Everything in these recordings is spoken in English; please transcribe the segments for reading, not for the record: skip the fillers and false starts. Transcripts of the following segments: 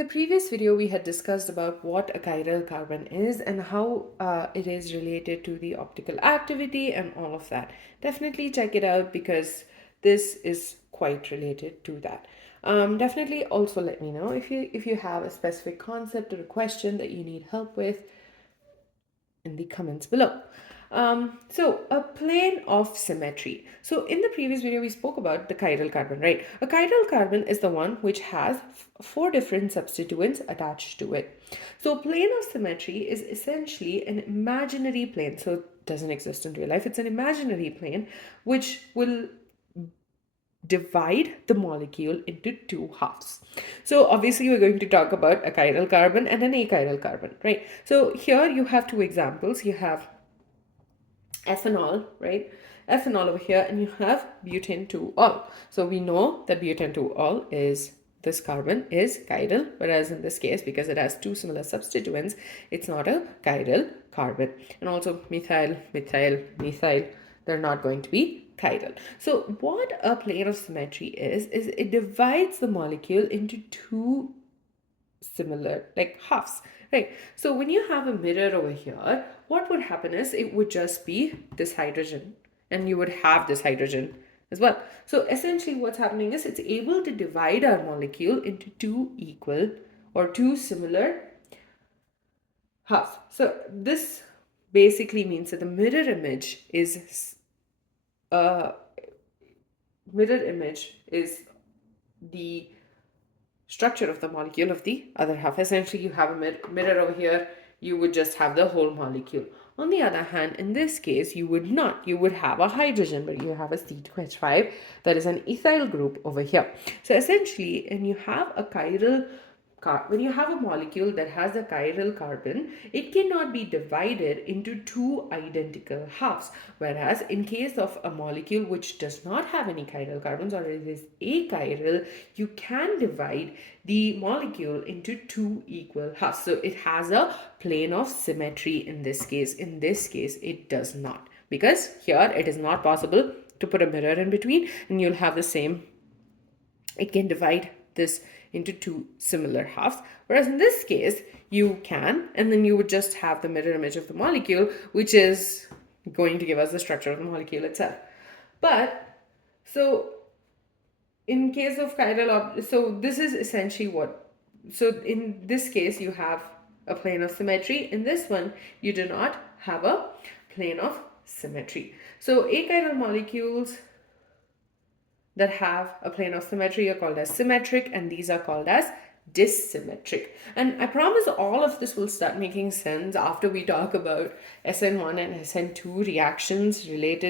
the previous video, we had discussed about what a chiral carbon is and how it is related to the optical activity and all of that. Definitely check it out because this is quite related to that. Definitely also let me know if you have a specific concept or a question that you need help with in the comments below. So a plane of symmetry. So in the previous video, we spoke about the chiral carbon, right? A chiral carbon is the one which has four different substituents attached to it. So plane of symmetry is essentially an imaginary plane. So it doesn't exist in real life. It's an imaginary plane which will divide the molecule into two halves. So obviously we're going to talk about a chiral carbon and an achiral carbon, right? So here you have two examples. You have ethanol, right? Ethanol over here, and you have butane 2-ol. So we know that butane 2-ol is this carbon is chiral, whereas in this case, because it has two similar substituents, it's not a chiral carbon. And also methyl, they're not going to be chiral. So what a plane of symmetry is it divides the molecule into two similar like halves, right? So when you have a mirror over here, what would happen is it would just be this hydrogen and you would have this hydrogen as well. So essentially what's happening is it's able to divide our molecule into two equal or two similar halves. So this basically means that the mirror image is the structure of the molecule of the other half. Essentially, you have a mirror over here, you would just have the whole molecule. On the other hand, in this case, you would not. You would have a hydrogen, but you have a C2H5 that is an ethyl group over here. So essentially, when you have a when you have a molecule that has a chiral carbon, it cannot be divided into two identical halves. Whereas in case of a molecule which does not have any chiral carbons or it is achiral, you can divide the molecule into two equal halves. So it has a plane of symmetry in this case. In this case, it does not, because here it is not possible to put a mirror in between and you'll have the same. It can divide this into two similar halves, whereas in this case you can, and then you would just have the mirror image of the molecule, which is going to give us the structure of the molecule itself. But so in case of chiral, so this is essentially what, so in this case you have a plane of symmetry. In this one you do not have a plane of symmetry. So achiral molecules that have a plane of symmetry are called as symmetric, and these are called as dissymmetric. And I promise all of this will start making sense after we talk about SN1 and SN2 reactions relate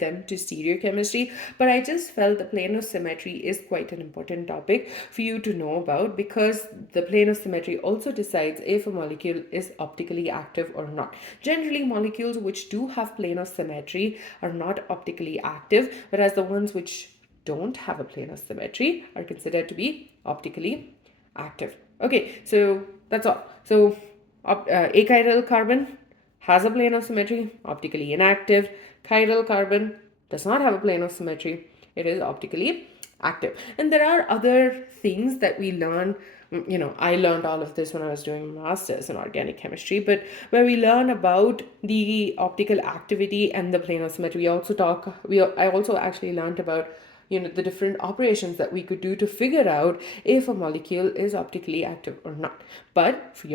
them to stereochemistry. But I just felt the plane of symmetry is quite an important topic for you to know about, because the plane of symmetry also decides if a molecule is optically active or not. Generally, molecules which do have plane of symmetry are not optically active, whereas the ones which don't have a plane of symmetry are considered to be optically active. Okay, so that's all. So achiral carbon has a plane of symmetry, optically inactive. Chiral carbon does not have a plane of symmetry, it is optically active. And there are other things that we learn. I learned all of this when I was doing masters in organic chemistry, but where we learn about the optical activity and the plane of symmetry. I also actually learned about the different operations that we could do to figure out if a molecule is optically active or not. But for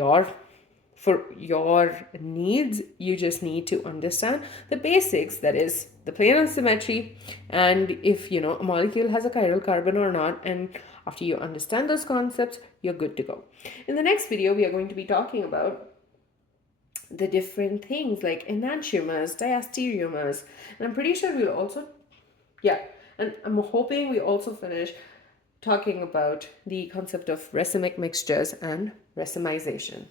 your needs, you just need to understand the basics, that is the plane of symmetry, and if a molecule has a chiral carbon or not. And after you understand those concepts, you're good to go. In the next video, we are going to be talking about the different things like enantiomers, diastereomers, and I'm pretty sure we'll also, and I'm hoping we also finish talking about the concept of racemic mixtures and racemization.